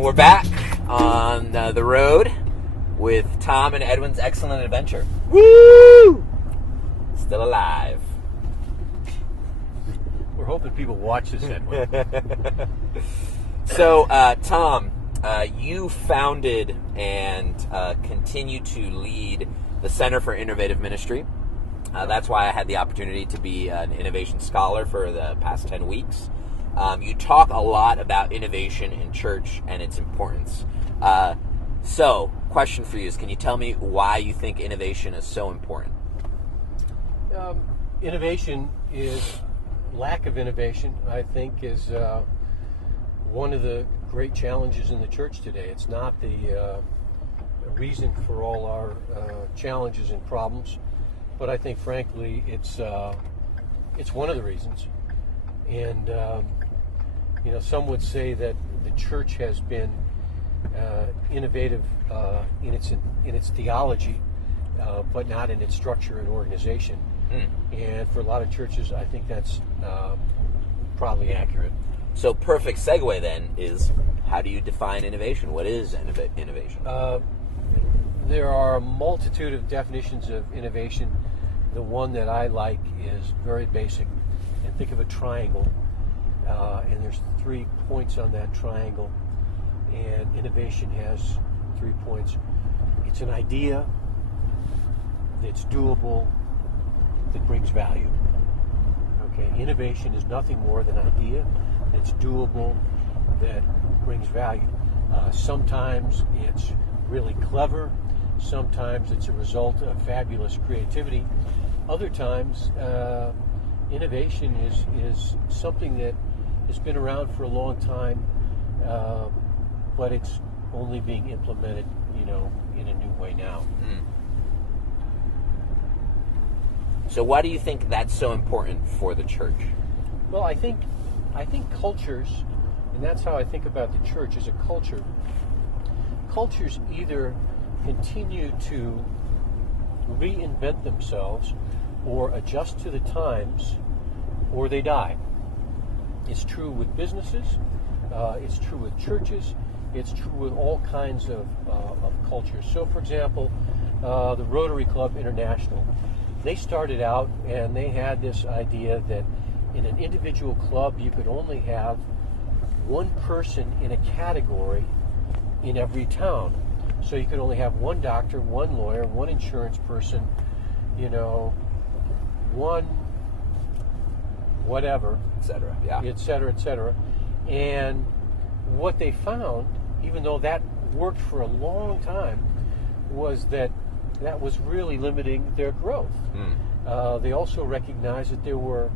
And we're back on the road with Tom and Edwin's Excellent Adventure. Woo! Still alive. We're hoping people watch this, Edwin. So, Tom, you founded and continue to lead the Center for Innovative Ministry. That's why I had the opportunity to be an innovation scholar for the past 10 weeks. You talk a lot about innovation in church and its importance. So, question for you is, can you tell me why you think innovation is so important? Lack of innovation, I think, is one of the great challenges in the church today. It's not the reason for all our challenges and problems, but I think, frankly, it's one of the reasons. And some would say that the church has been innovative in its theology, but not in its structure and organization. And for a lot of churches, I think that's probably accurate. So, perfect segue then is, how do you define innovation? What is innovation? There are a multitude of definitions of innovation. The one that I like is very basic. And think of a triangle, and there's 3 points on that triangle, and innovation has 3 points. It's an idea that's doable, that brings value. Okay, innovation is nothing more than an idea that's doable, that brings value. Sometimes it's really clever. Sometimes it's a result of fabulous creativity. Other times, innovation is something that has been around for a long time, but it's only being implemented, in a new way now. So why do you think that's so important for the church? Well, I think cultures, and that's how I think about the church as a culture. Cultures either continue to reinvent themselves or adjust to the times, or they die. It's true with businesses, it's true with churches, it's true with all kinds of cultures. So, for example, the Rotary Club International, they started out and they had this idea that in an individual club you could only have one person in a category in every town. So you could only have one doctor, one lawyer, one insurance person, one whatever, etc. Yeah. et cetera. And what they found, even though that worked for a long time, was that was really limiting their growth. They also recognized that there were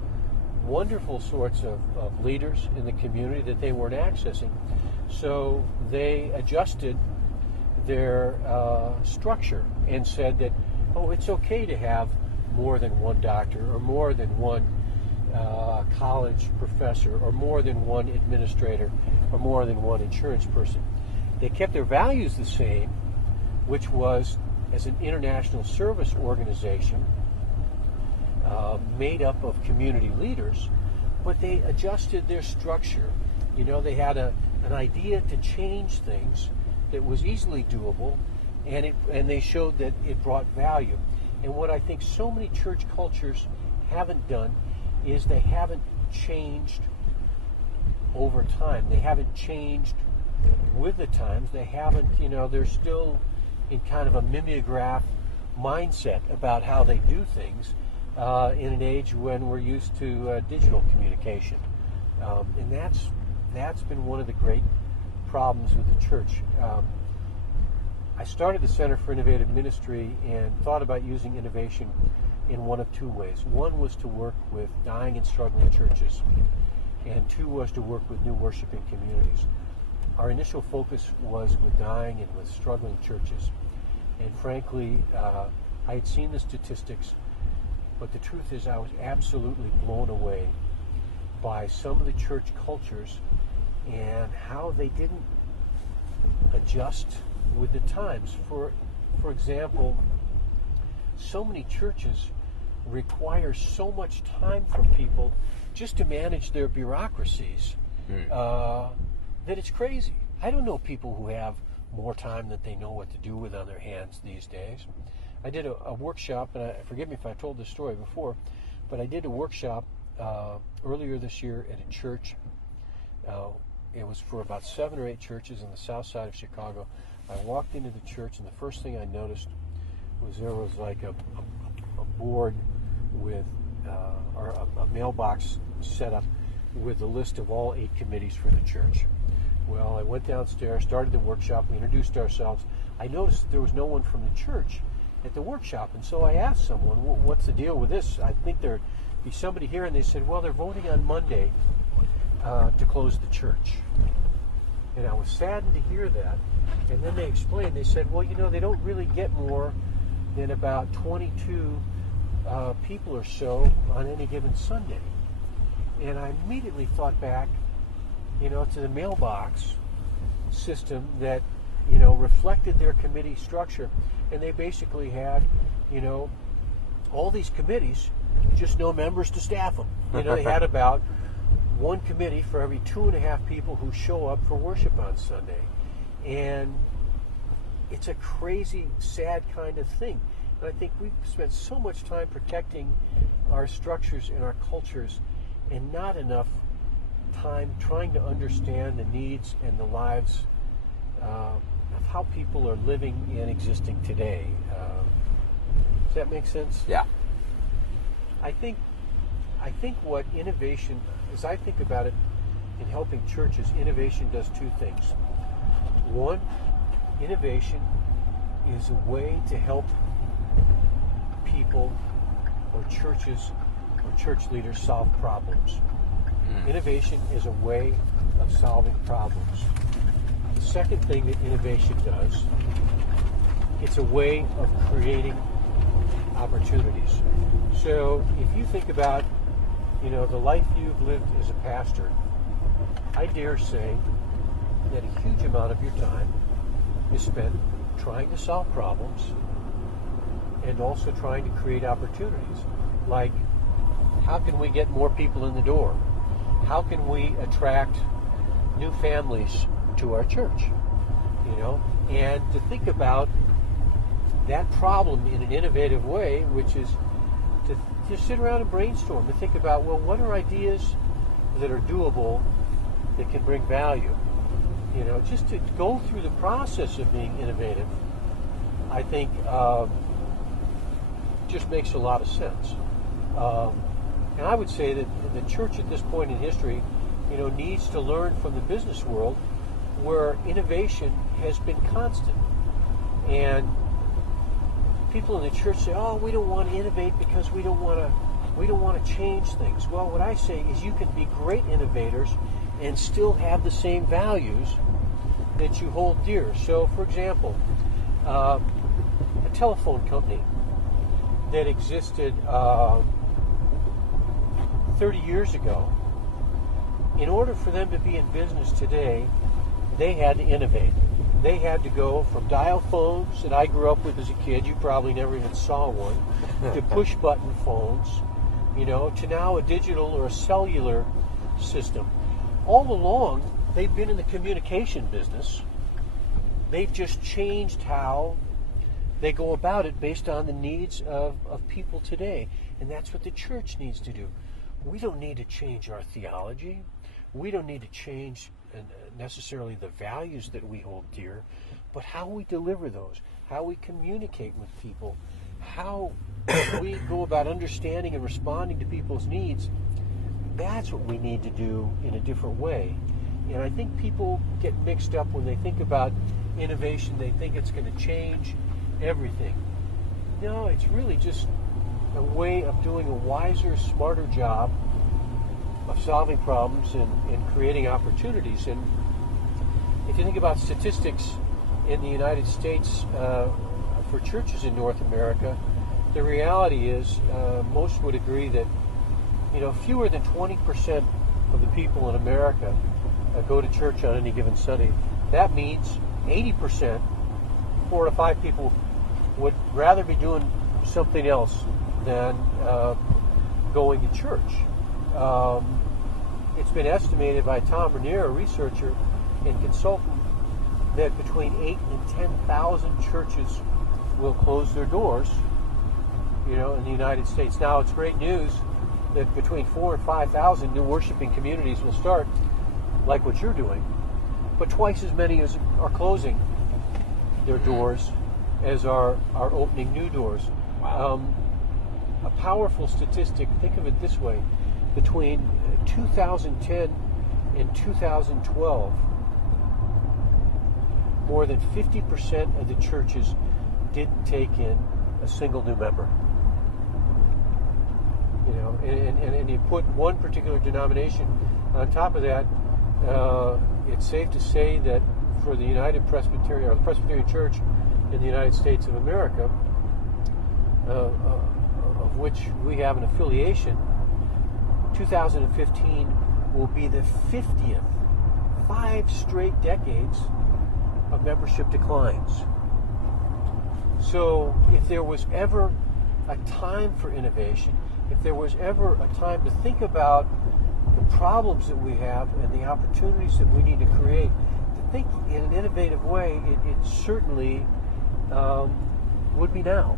wonderful sorts of leaders in the community that they weren't accessing. So they adjusted their structure and said that, it's okay to have more than one doctor, or more than one college professor, or more than one administrator, or more than one insurance person. They kept their values the same, which was, as an international service organization made up of community leaders, but they adjusted their structure. They had an idea to change things that was easily doable, and they showed that it brought value. And what I think so many church cultures haven't done is they haven't changed over time. They haven't changed with the times. They haven't, they're still in kind of a mimeograph mindset about how they do things in an age when we're used to digital communication. And that's been one of the great problems with the church. I started the Center for Innovative Ministry and thought about using innovation in one of 2 ways. One was to work with dying and struggling churches, and 2 was to work with new worshiping communities. Our initial focus was with dying and with struggling churches. And frankly, I had seen the statistics, but the truth is I was absolutely blown away by some of the church cultures and how they didn't adjust with the times. For example, so many churches require so much time from people just to manage their bureaucracies that it's crazy I don't know people who have more time than they know what to do with on their hands these days. I did a workshop, and forgive me if I told this story before, but I did a workshop earlier this year at a church. It was for about 7 or 8 churches in the south side of Chicago. I walked into the church, and the first thing I noticed was there was like a board with, or a mailbox set up with a list of all 8 committees for the church. Well, I went downstairs, started the workshop, we introduced ourselves. I noticed that there was no one from the church at the workshop, and so I asked someone, what's the deal with this? I think there'd be somebody here, and they said, well, they're voting on Monday to close the church. And I was saddened to hear that. And then they explained, they said, well, you know, they don't really get more than about 22 people or so on any given Sunday. And I immediately thought back, you know, to the mailbox system that, you know, reflected their committee structure. And they basically had, you know, all these committees, just no members to staff them. You know, they had about one committee for every 2.5 people who show up for worship on Sunday. And it's a crazy, sad kind of thing. And I think we've spent so much time protecting our structures and our cultures and not enough time trying to understand the needs and the lives of how people are living and existing today. Does that make sense? Yeah. I think what innovation, as I think about it in helping churches, innovation does 2 things. One, innovation is a way to help people or churches or church leaders solve problems. Innovation is a way of solving problems. The second thing that innovation does, it's a way of creating opportunities. So if you think about, you know, the life you've lived as a pastor, I dare say that a huge amount of your time is spent trying to solve problems and also trying to create opportunities. Like, how can we get more people in the door? How can we attract new families to our church? You know, and to think about that problem in an innovative way, which is to sit around and brainstorm, to think about, well, what are ideas that are doable that can bring value? You know, just to go through the process of being innovative, I think just makes a lot of sense. And I would say that the church at this point in history, you know, needs to learn from the business world where innovation has been constant. And people in the church say, "Oh, we don't want to innovate because we don't want to change things." Well, what I say is you can be great innovators and still have the same values that you hold dear. So, for example, a telephone company that existed 30 years ago, in order for them to be in business today, they had to innovate. They had to go from dial phones that I grew up with as a kid, you probably never even saw one, to push button phones, you know, to now a digital or a cellular system. All along, they've been in the communication business. They've just changed how they go about it based on the needs of people today. And that's what the church needs to do. We don't need to change our theology. We don't need to change necessarily the values that we hold dear, but how we deliver those, how we communicate with people, how we go about understanding and responding to people's needs. That's what we need to do in a different way. And I think people get mixed up when they think about innovation. They think it's going to change everything. No, it's really just a way of doing a wiser, smarter job of solving problems and creating opportunities. And if you think about statistics in the United States for churches in North America, the reality is most would agree that, you know, fewer than 20% of the people in America go to church on any given Sunday. That means 80%, 4 to 5 people, would rather be doing something else than going to church. It's been estimated by Tom Rainier, a researcher and consultant that between 8 and 10,000 churches will close their doors, in the United States. Now, it's great news that between 4 and 5,000 new worshiping communities will start, like what you're doing, but twice as many as are closing their doors as are opening new doors. Wow. A powerful statistic, think of it this way, between 2010 and 2012, more than 50% of the churches didn't take in a single new member. And you put one particular denomination on top of that, it's safe to say that for the United Presbyterian, or the Presbyterian Church in the United States of America, of which we have an affiliation, 2015 will be the 50th, 5 straight decades of membership declines. So if there was ever a time for innovation, if there was ever a time to think about the problems that we have and the opportunities that we need to create, to think in an innovative way, it certainly would be now.